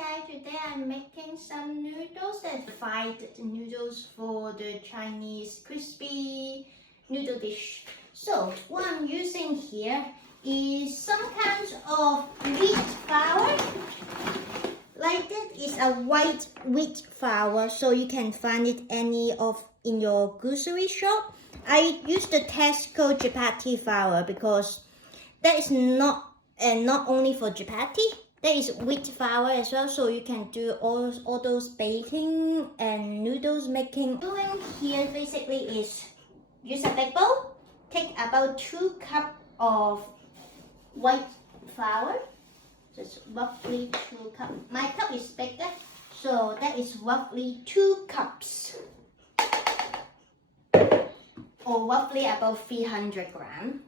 Today I'm making some noodles and fried noodles for the Chinese crispy noodle dish. So what I'm using here is some kinds of wheat flour. Like that is a white wheat flour, so you can find it in your grocery shop. I use the Tesco chapati flour because that is not only for chapati. There is wheat flour as well, so you can do all those baking and noodles making. Doing here basically is use a big bowl, take about 2 cups of white flour, just roughly 2 cups. My cup is bigger, so that is roughly 2 cups, or roughly about 300 grams.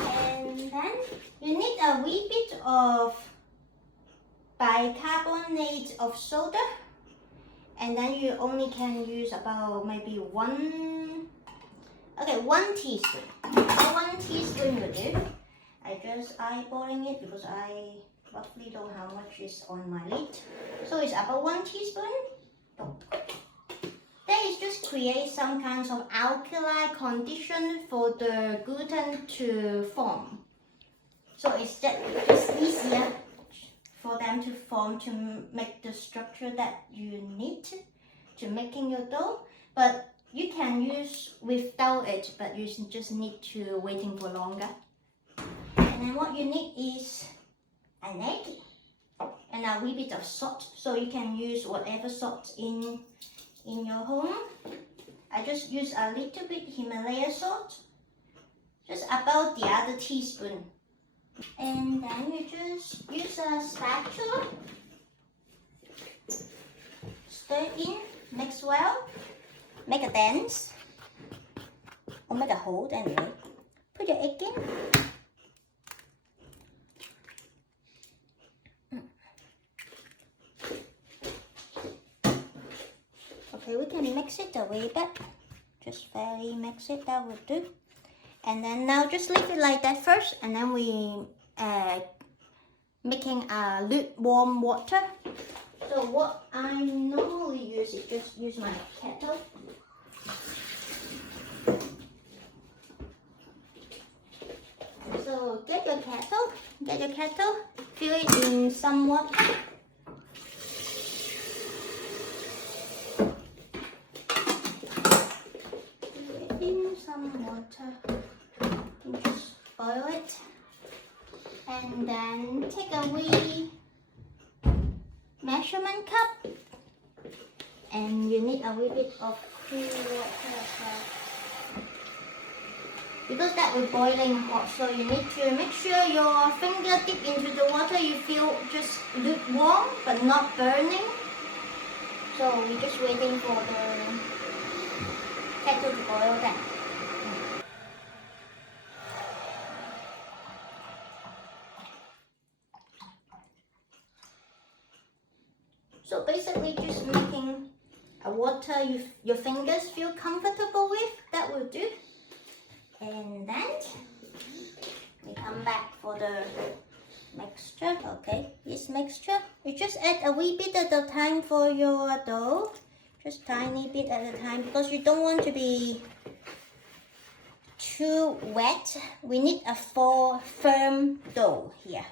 And then you need a wee bit of bicarbonate of soda, and then you only can use about maybe 1 teaspoon. So 1 teaspoon will do. I just eyeballing it because I roughly know how much is on my lid. So it's about 1 teaspoon. That is just create some kinds of alkali condition for the gluten to form. So it's just easier for them to form to make the structure that you need to making your dough. But you can use without it, but you just need to waiting for longer. And then what you need is an egg and a wee bit of salt. So you can use whatever salt in your home. I just use a little bit Himalaya salt, just about the other teaspoon. And then you just use a spatula, stir in, mix well, make a dance, or make a hole anyway. Put your egg in. Okay, we can mix it a wee bit. Just very mix it, that would do. And then now just leave it like that first, and then we making a lukewarm water. So what I normally use is just use my kettle. So get your kettle, fill it in some water. And just boil it, and then take a wee measurement cup, and you need a wee bit of cool water as well, because that will boiling hot. So you need to make sure your finger dip into the water, you feel just lukewarm but not burning. So we're just waiting for the kettle to boil down. So basically just making a water your fingers feel comfortable with, that will do. And then we come back for the mixture. Okay, this mixture, you just add a wee bit at a time for your dough. Just tiny bit at a time, because you don't want to be too wet. We need a firm dough here.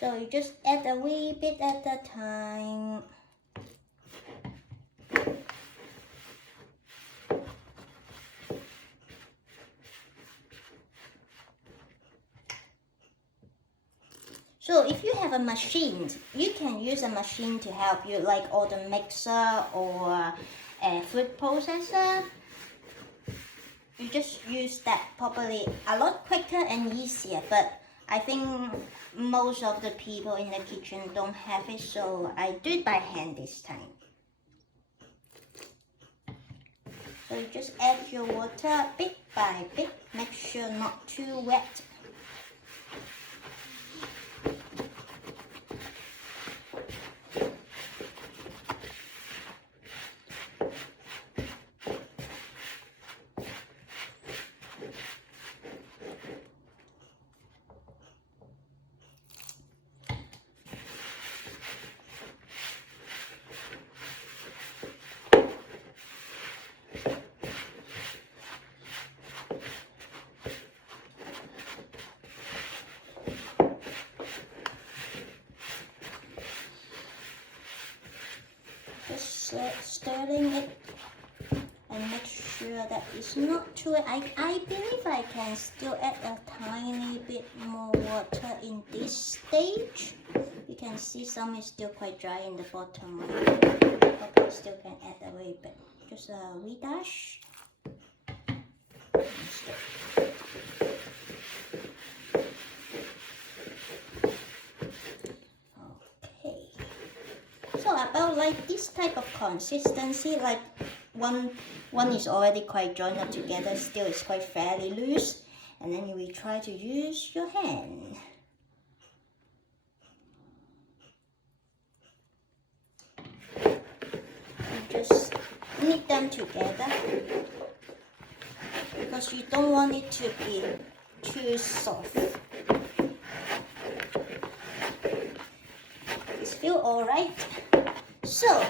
So you just add a wee bit at a time. So if you have a machine, you can use a machine to help you, like or the mixer or a food processor. You just use that probably a lot quicker and easier, but I think most of the people in the kitchen don't have it, so I do it by hand this time. So you just add your water bit by bit, make sure not too wet. stirring it and make sure that it's not too. I believe I can still add a tiny bit more water in this stage. You can see some is still quite dry in the bottom. But I still can add a little bit. Just a wee dash. Okay. So about like this type of consistency, like one is already quite joined up together, still it's quite fairly loose, and then you will try to use your hand. You just knead them together because you don't want it to be too soft. It's feel alright. So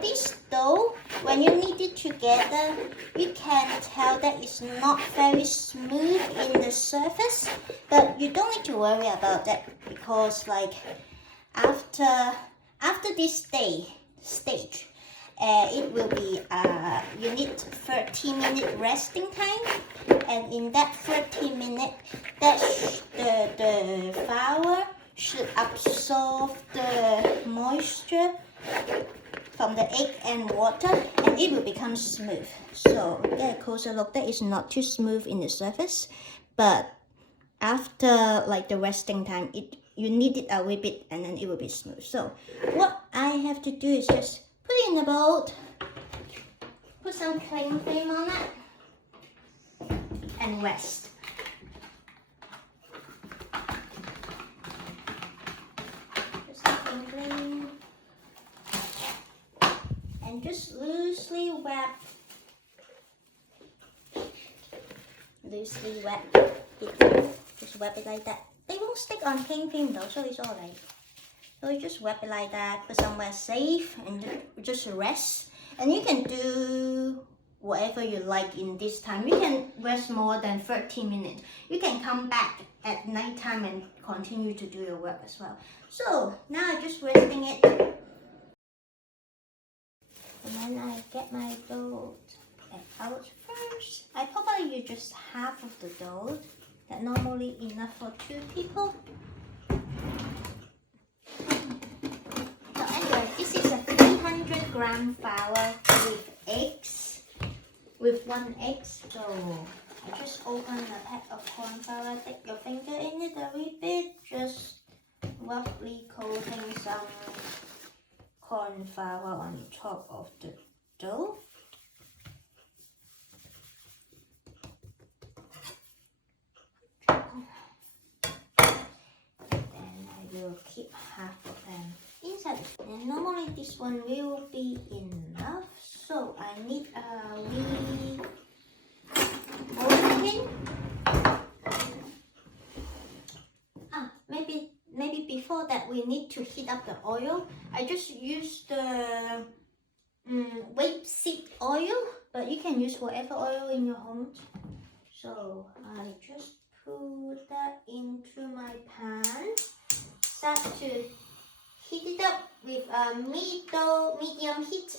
this dough, when you knead it together, you can tell that it's not very smooth in the surface, but you don't need to worry about that because like after this stage, it will be you need 30-minute resting time, and in that 30 minutes, the flour should absorb the moisture from the egg and water, and it will become smooth. So get a closer look. That is not too smooth in the surface, but after like the resting time, you knead it a little bit and then it will be smooth. So what I have to do is just put it in the bowl, put some cling film on it, and rest. Just cling film. And just loosely wrap it. Just wrap it like that. They won't stick on cling film though, so it's alright. So you just wrap it like that, put somewhere safe, and just rest. And you can do whatever you like in this time. You can rest more than 30 minutes. You can come back at night time and continue to do your work as well. So now I'm just resting it. And then I get my dough out first. I probably use just half of the dough. That normally enough for 2 people. So anyway, this is a 300-gram flour with eggs, with 1 egg. So I just open the pack of corn flour. Take your finger in it a wee bit, just roughly coating some corn flour on top of the dough. Then I will keep half of them inside. And normally this one will be enough. So I need a wee rolling pin. Maybe before that we need to heat up the oil. I just used the rapeseed oil, but you can use whatever oil in your home. So I just put that into my pan. Start to heat it up with a medium heat.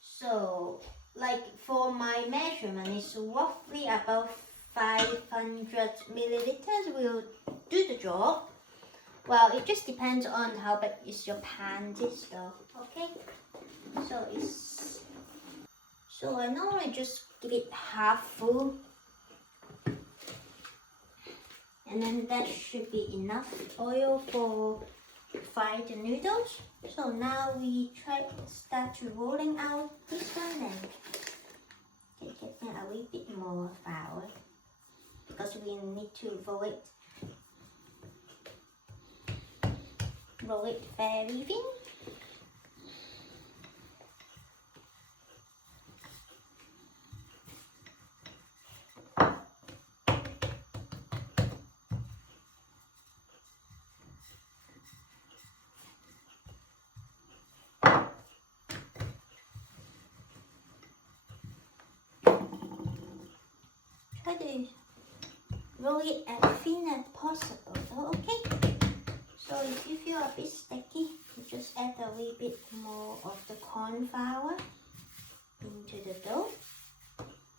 So like for my measurement, it's roughly about 500 milliliters will do the job. Well, it just depends on how big is your pan this though. Okay, so I normally just give it half full, and then that should be enough oil for fry the noodles. So now we start to rolling out this one, and get a wee bit more flour because we need to roll it very thin. Try to roll it as thin as possible, okay? So if you feel a bit sticky, you just add a wee bit more of the corn flour into the dough.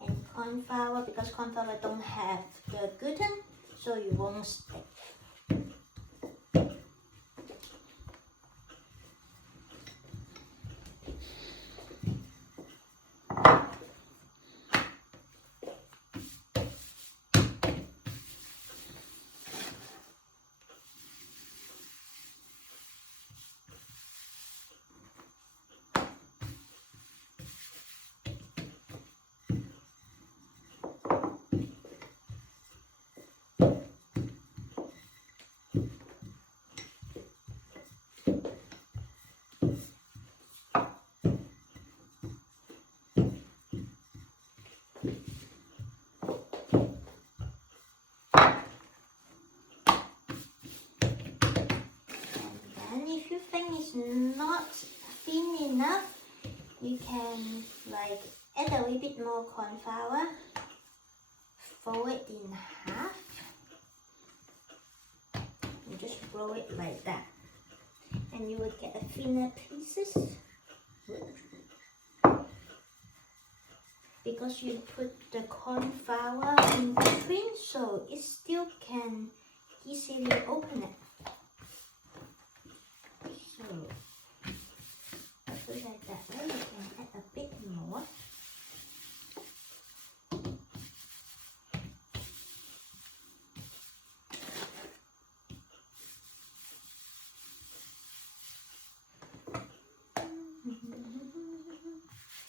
And corn flour, because corn flour don't have the gluten, so you won't stick. If you think it's not thin enough, you can like add a wee bit more corn flour, fold it in half, and just roll it like that, and you will get a thinner pieces. Because you put the corn flour in between, so it still can easily open it. So, put it like that way, you can add a bit more.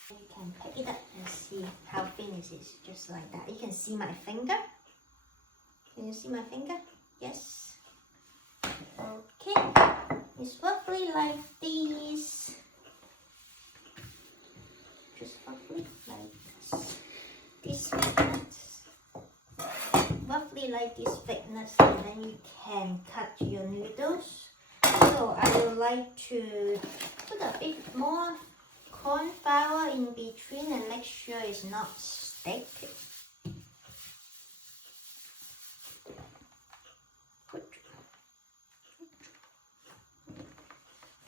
You can pick it up and see how thin it is, just like that. You can see my finger. Can you see my finger? Yes. Okay. It's roughly like this. Just roughly like this. This thickness. Roughly like this thickness, and then you can cut your noodles. So I would like to put a bit more corn flour in between and make sure it's not stick.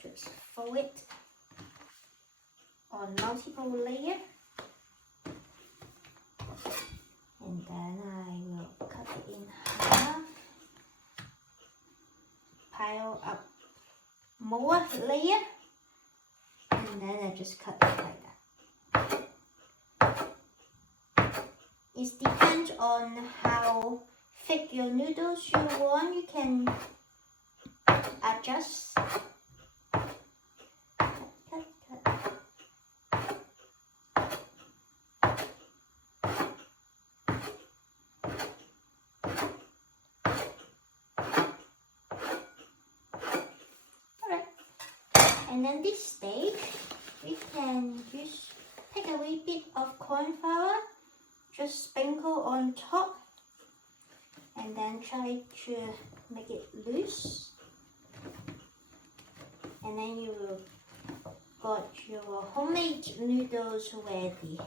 Just fold it on multiple layer, and then I will cut it in half, pile up more layer, and then I just cut it like that. It depends on how thick your noodles you want. You can adjust. And then this stage, we can just take a wee bit of corn flour, just sprinkle on top, and then try to make it loose. And then you will got your homemade noodles ready.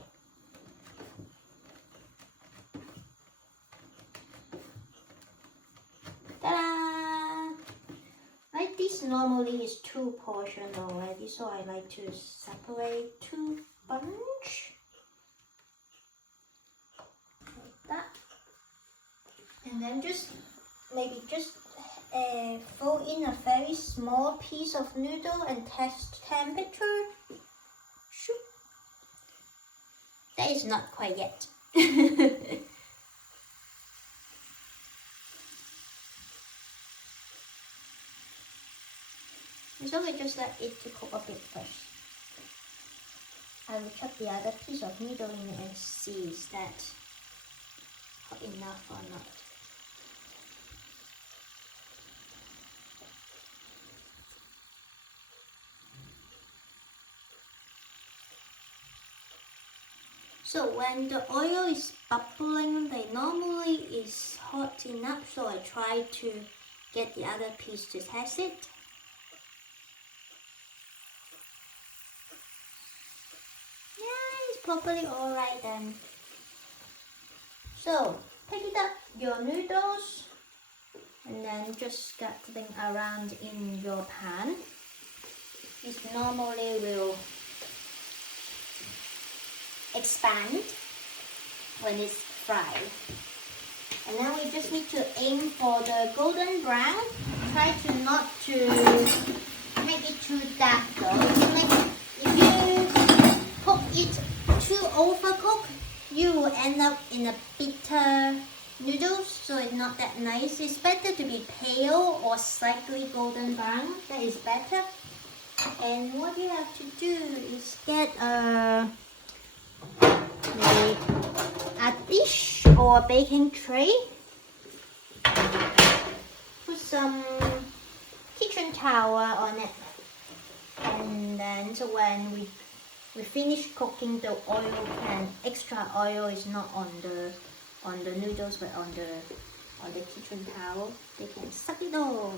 Ta-da! Like this normally is 2 portions already, so I like to separate 2 bunch. Like that. And then just maybe just throw in a very small piece of noodle and test temperature. Shoop. That is not quite yet. So we just let it to cook a bit first. I will chop the other piece of noodle in and see is that hot enough or not. So when the oil is bubbling, they normally is hot enough, so I try to get the other piece to test it. Properly alright then. So pick it up your noodles and then just scattering around in your pan. it normally will expand when it's fried. And now we just need to aim for the golden brown. Try to not to make it too dark though. If you cook it too overcooked, you will end up in a bitter noodles, so it's not that nice. It's better to be pale or slightly golden brown. That is better. And what you have to do is get maybe a dish or a baking tray. Put some kitchen towel on it, and then so when we finish cooking, the oil can extra oil is not on the noodles but on the kitchen towel. They can suck it all.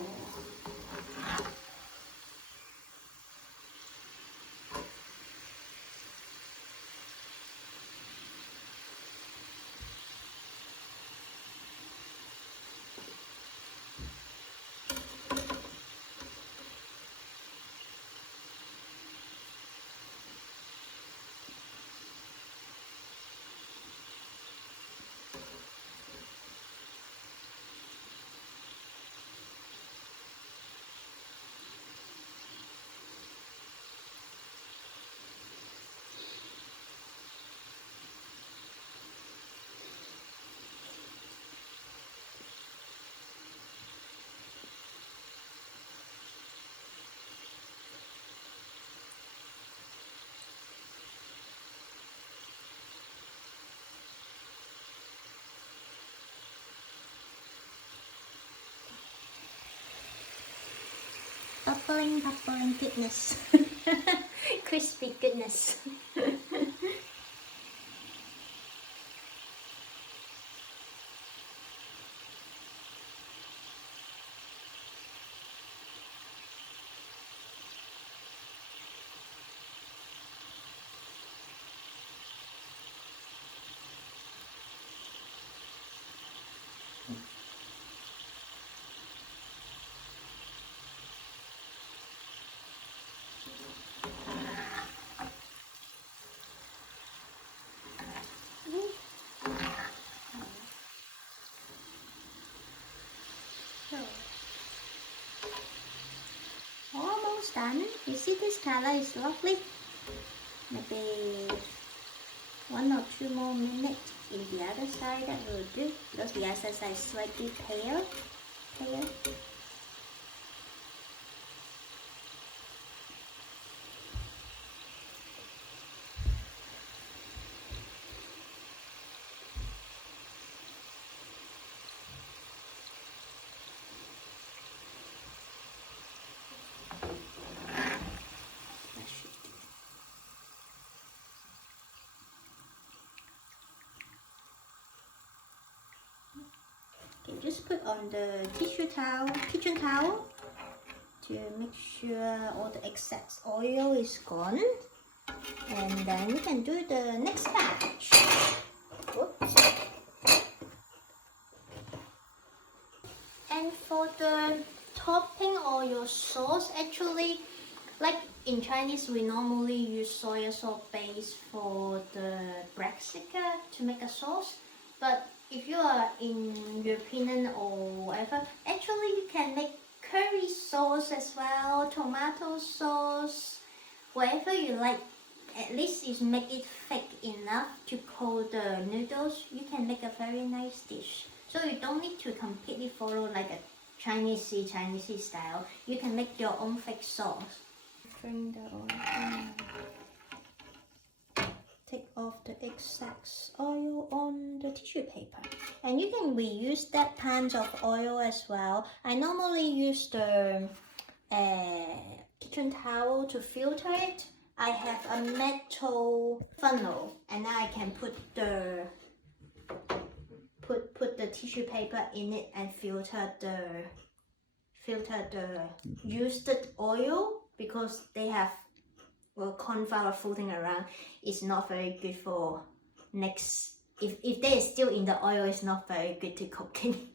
Bubbling goodness. Crispy goodness. Almost done. You see this color is lovely. Maybe 1 or 2 more minutes in the other side, that will do, because the other side is slightly pale. Just put on the kitchen towel to make sure all the excess oil is gone, and then you can do the next batch. Oops. And for the topping or your sauce, actually, like in Chinese, we normally use soy sauce base for the brassica to make a sauce, but if you are in European or whatever, actually you can make curry sauce as well, tomato sauce, whatever you like. At least you make it thick enough to coat the noodles. You can make a very nice dish. So you don't need to completely follow like a Chinese style. You can make your own thick sauce. Bring the oil. Take off the excess oil on the tissue paper, and you can reuse that pounds of oil as well. I normally use the kitchen towel to filter it. I have a metal funnel, and now I can put the tissue paper in it and filter the used oil, because they have cornflour floating around. It's not very good for next. If they are still in the oil, it's not very good to cooking.